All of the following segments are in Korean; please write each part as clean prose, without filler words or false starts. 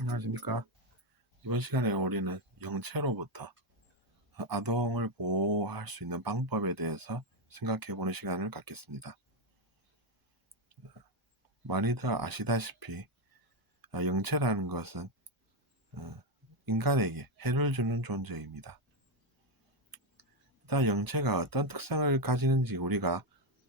안녕하십니까. 이번 시간에 우리는 영체로부터 아동을 보호할 수 있는 방법에 대해서 생각해 보는 시간을 갖겠습니다. 많이들 아시다시피 영체라는 것은 인간에게 해를 주는 존재입니다. 일단 영체가 어떤 특성을 가지는지 우리가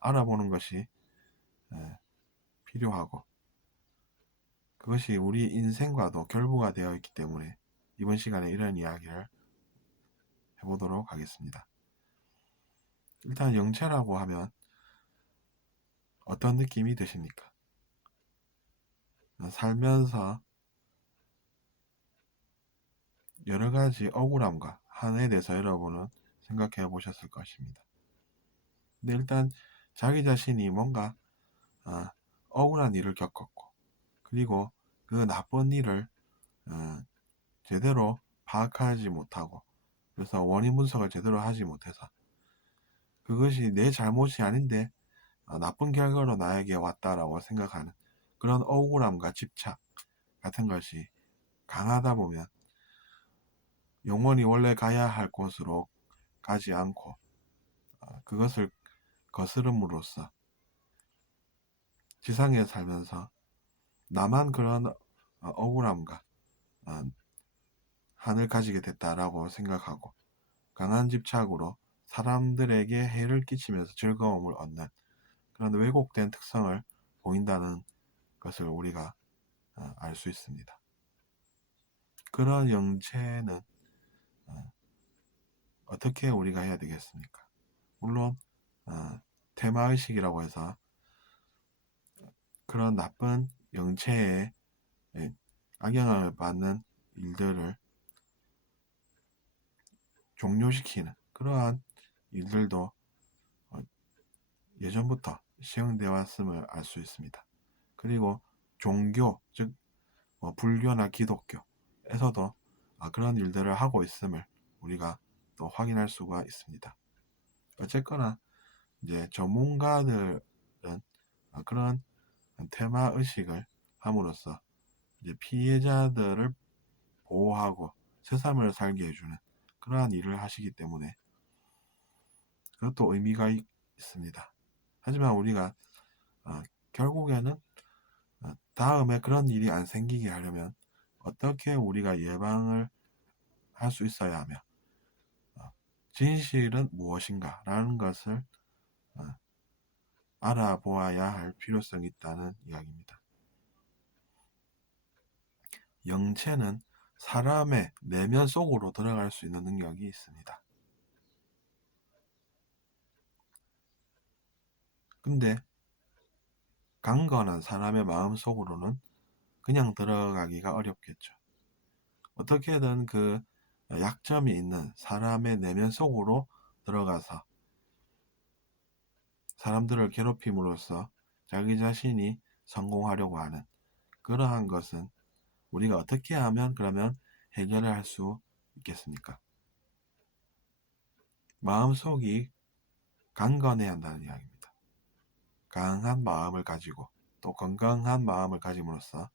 알아보는 것이 필요하고, 그것이 우리 인생과도 결부가 되어 있기 때문에 이번 시간에 이런 이야기를 해보도록 하겠습니다. 일단 영체라고 하면 어떤 느낌이 드십니까? 살면서 여러 가지 억울함과 한에 대해서 여러분은 생각해 보셨을 것입니다. 근데 일단 자기 자신이 뭔가 어, 억울한 일을 겪었고, 그리고 그 나쁜 일을 어, 제대로 파악하지 못하고, 그래서 원인 분석을 제대로 하지 못해서 그것이 내 잘못이 아닌데 나쁜 결과로 나에게 왔다라고 생각하는 그런 억울함과 집착 같은 것이 강하다 보면 영원히 원래 가야 할 곳으로 가지 않고 그것을 거스름으로써 지상에 살면서 나만 그런 억울함과 어, 한을 가지게 됐다라고 생각하고 강한 집착으로 사람들에게 해를 끼치면서 즐거움을 얻는 그런 왜곡된 특성을 보인다는 것을 우리가 알 수 있습니다. 그런 영체는 어떻게 우리가 해야 되겠습니까? 물론 테마의식이라고 해서 그런 나쁜 영체에 악영향을 받는 일들을 종료시키는 그러한 일들도 예전부터 시행되어 왔음을 알 수 있습니다. 그리고 종교, 즉 불교나 기독교에서도 그런 일들을 하고 있음을 우리가 또 확인할 수가 있습니다. 어쨌거나 이제 전문가들은 그런 테마 의식을 함으로써 이제 피해자들을 보호하고 새삼을 살게 해주는 그러한 일을 하시기 때문에 그것도 의미가 있습니다. 하지만 우리가 결국에는 다음에 그런 일이 안 생기게 하려면 어떻게 우리가 예방을 할 수 있어야 하며 진실은 무엇인가 라는 것을 알아보아야 할 필요성이 있다는 이야기입니다. 영체는 사람의 내면 속으로 들어갈 수 있는 능력이 있습니다. 근데 강건한 사람의 마음 속으로는 그냥 들어가기가 어렵겠죠. 어떻게든 그 약점이 있는 사람의 내면 속으로 들어가서 사람들을 괴롭힘으로써 자기 자신이 성공하려고 하는 그러한 것은 우리가 어떻게 하면 그러면 해결을 할 수 있겠습니까? 마음속이 강건해야 한다는 이야기입니다. 강한 마음을 가지고 또 건강한 마음을 가짐으로써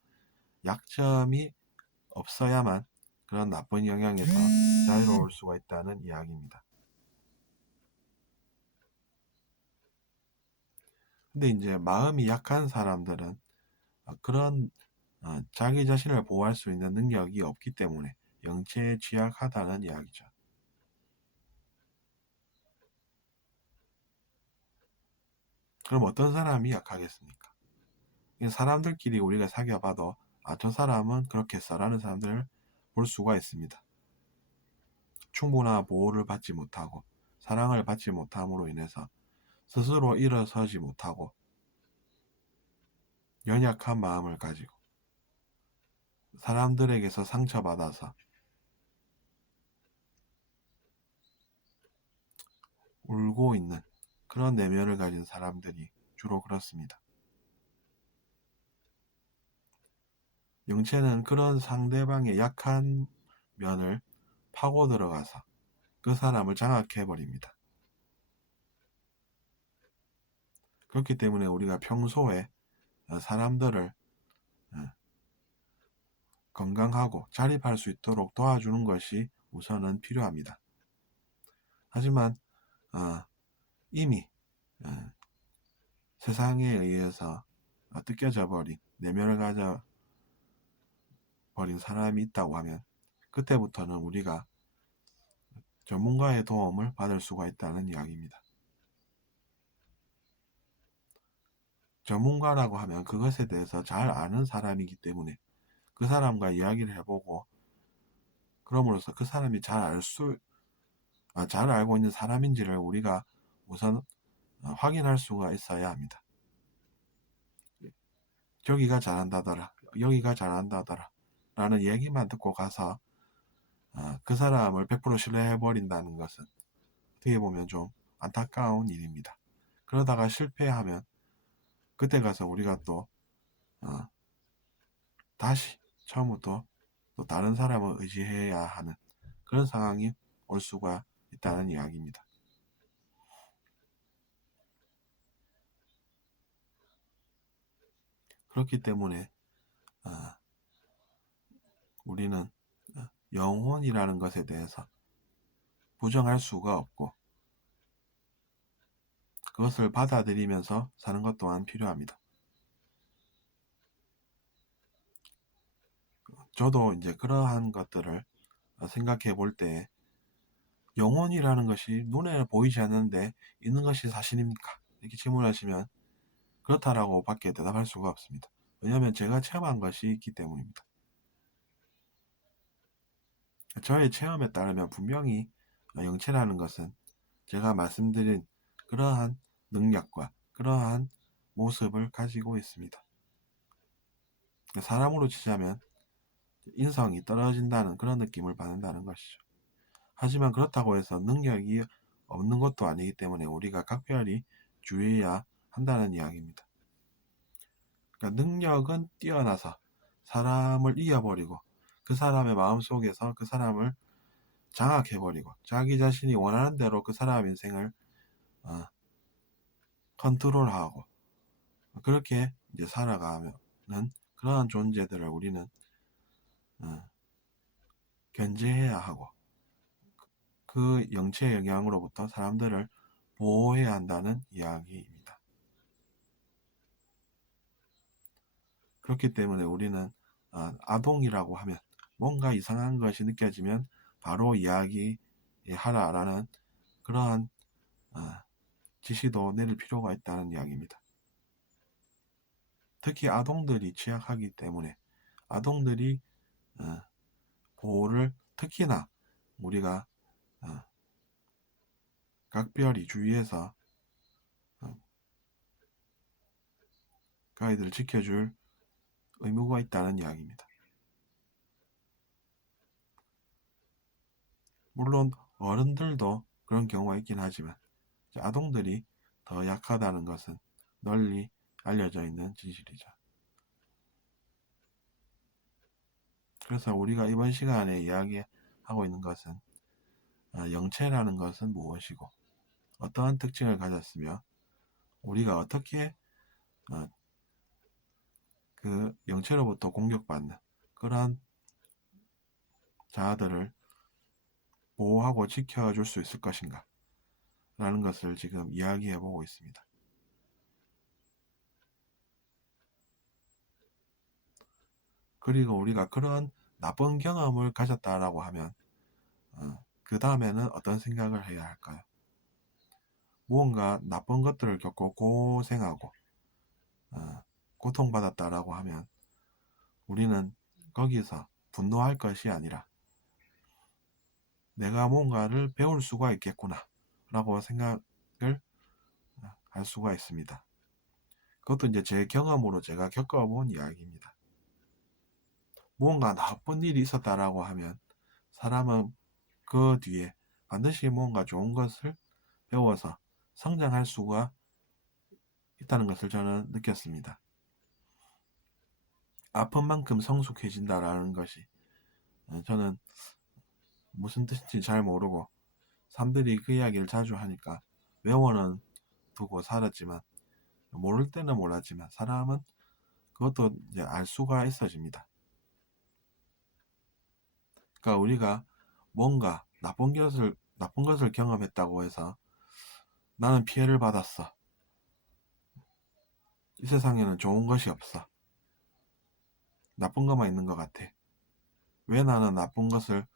약점이 없어야만 그런 나쁜 영향에서 자유로울 수가 있다는 이야기입니다. 근데 이제 마음이 약한 사람들은 그런 자기 자신을 보호할 수 있는 능력이 없기 때문에 영체에 취약하다는 이야기죠. 그럼 어떤 사람이 약하겠습니까? 사람들끼리 우리가 사귀어봐도 저 사람은 그렇겠어라는 사람들을 볼 수가 있습니다. 충분한 보호를 받지 못하고 사랑을 받지 못함으로 인해서 스스로 일어서지 못하고 연약한 마음을 가지고 사람들에게서 상처받아서 울고 있는 그런 내면을 가진 사람들이 주로 그렇습니다. 영체는 그런 상대방의 약한 면을 파고 들어가서 그 사람을 장악해 버립니다. 그렇기 때문에 우리가 평소에 사람들을 건강하고 자립할 수 있도록 도와주는 것이 우선은 필요합니다. 하지만 이미 세상에 의해서 뜯겨져 버린, 내면을 가져 버린 사람이 있다고 하면 그때부터는 우리가 전문가의 도움을 받을 수가 있다는 이야기입니다. 전문가라고 하면 그것에 대해서 잘 아는 사람이기 때문에 그 사람과 이야기를 해보고, 그럼으로써 그 사람이 잘 알고 있는 사람인지를 우리가 우선 확인할 수가 있어야 합니다. 저기가 잘한다더라, 여기가 잘한다더라 라는 얘기만 듣고 가서 그 사람을 100% 신뢰해버린다는 것은 어떻게 보면 좀 안타까운 일입니다. 그러다가 실패하면 그때 가서 우리가 또 다시 처음부터 또 다른 사람을 의지해야 하는 그런 상황이 올 수가 있다는 이야기입니다. 그렇기 때문에 우리는 영혼이라는 것에 대해서 부정할 수가 없고 그것을 받아들이면서 사는 것 또한 필요합니다. 저도 이제 그러한 것들을 생각해 볼 때, 영혼이라는 것이 눈에 보이지 않는데 있는 것이 사실입니까? 이렇게 질문하시면 그렇다라고 밖에 대답할 수가 없습니다. 왜냐하면 제가 체험한 것이 있기 때문입니다. 저의 체험에 따르면 분명히 영체라는 것은 제가 말씀드린 그러한 능력과 그러한 모습을 가지고 있습니다. 사람으로 치자면 인성이 떨어진다는 그런 느낌을 받는다는 것이죠. 하지만 그렇다고 해서 능력이 없는 것도 아니기 때문에 우리가 각별히 주의해야 한다는 이야기입니다. 그러니까 능력은 뛰어나서 사람을 이겨버리고 그 사람의 마음속에서 그 사람을 장악해버리고 자기 자신이 원하는 대로 그 사람 인생을 컨트롤하고 그렇게 이제 살아가는 그러한 존재들을 우리는 견제해야 하고 그 영체의 영향으로부터 사람들을 보호해야 한다는 이야기입니다. 그렇기 때문에 우리는 아동이라고 하면 뭔가 이상한 것이 느껴지면 바로 이야기하라라는 그러한 지시도 내릴 필요가 있다는 이야기입니다. 특히 아동들이 취약하기 때문에 아동들이 보호를 특히나 우리가 각별히 주의해서 그 아이들을 지켜줄 의무가 있다는 이야기입니다. 물론 어른들도 그런 경우가 있긴 하지만 아동들이 더 약하다는 것은 널리 알려져 있는 진실이죠. 그래서 우리가 이번 시간에 이야기하고 있는 것은 영체라는 것은 무엇이고 어떠한 특징을 가졌으며 우리가 어떻게 그 영체로부터 공격받는 그러한 자아들을 보호하고 지켜줄 수 있을 것인가 라는 것을 지금 이야기해 보고 있습니다. 그리고 우리가 그런 나쁜 경험을 가졌다라고 하면 그 다음에는 어떤 생각을 해야 할까요? 무언가 나쁜 것들을 겪고 고생하고 고통받았다라고 하면 우리는 거기서 분노할 것이 아니라 내가 뭔가를 배울 수가 있겠구나 라고 생각을 할 수가 있습니다. 그것도 이제 제 경험으로 제가 겪어본 이야기입니다. 무언가 나쁜 일이 있었다라고 하면 사람은 그 뒤에 반드시 뭔가 좋은 것을 배워서 성장할 수가 있다는 것을 저는 느꼈습니다. 아픈 만큼 성숙해진다라는 것이 저는 무슨 뜻인지 잘 모르고 사람들이 그 이야기를 자주 하니까 외워는 두고 살았지만 모를 때는 몰랐지만 사람은 그것도 이제 알 수가 있어집니다. 그러니까 우리가 뭔가 나쁜 것을 경험했다고 해서 나는 피해를 받았어. 이 세상에는 좋은 것이 없어. 나쁜 것만 있는 것 같아. 왜 나는 나쁜 것을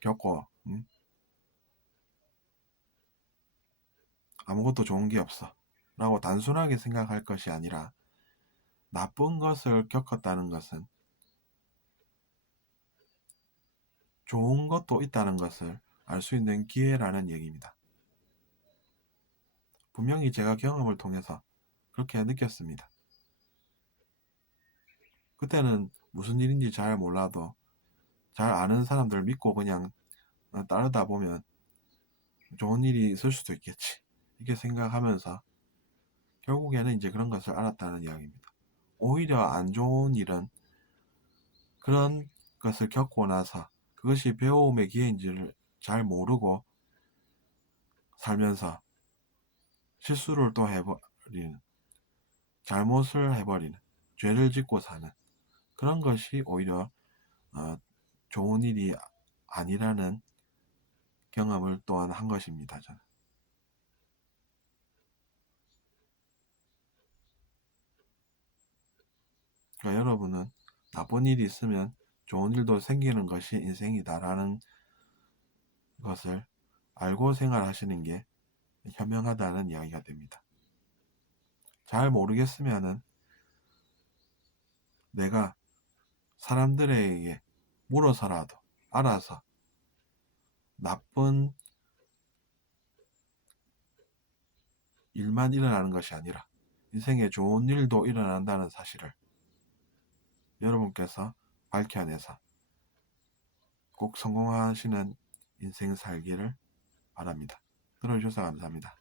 겪고 아무것도 좋은 게 없어 라고 단순하게 생각할 것이 아니라, 나쁜 것을 겪었다는 것은 좋은 것도 있다는 것을 알 수 있는 기회라는 얘기입니다. 분명히 제가 경험을 통해서 그렇게 느꼈습니다. 그때는 무슨 일인지 잘 몰라도 잘 아는 사람들 믿고 그냥 따르다 보면 좋은 일이 있을 수도 있겠지, 이렇게 생각하면서 결국에는 이제 그런 것을 알았다는 이야기입니다. 오히려 안 좋은 일은 그런 것을 겪고 나서 그것이 배움의 기회인지를 잘 모르고 살면서 실수를 또 해버리는, 잘못을 해버리는, 죄를 짓고 사는 그런 것이 오히려 좋은 일이 아니라는 경험을 또한 한 것입니다. 저는. 그러니까 여러분은 나쁜 일이 있으면 좋은 일도 생기는 것이 인생이다라는 것을 알고 생활하시는 게 현명하다는 이야기가 됩니다. 잘 모르겠으면은 내가 사람들에게 물어서라도 알아서 나쁜 일만 일어나는 것이 아니라 인생에 좋은 일도 일어난다는 사실을 여러분께서 밝혀내서 꼭 성공하시는 인생 살기를 바랍니다. 들어주셔서 감사합니다.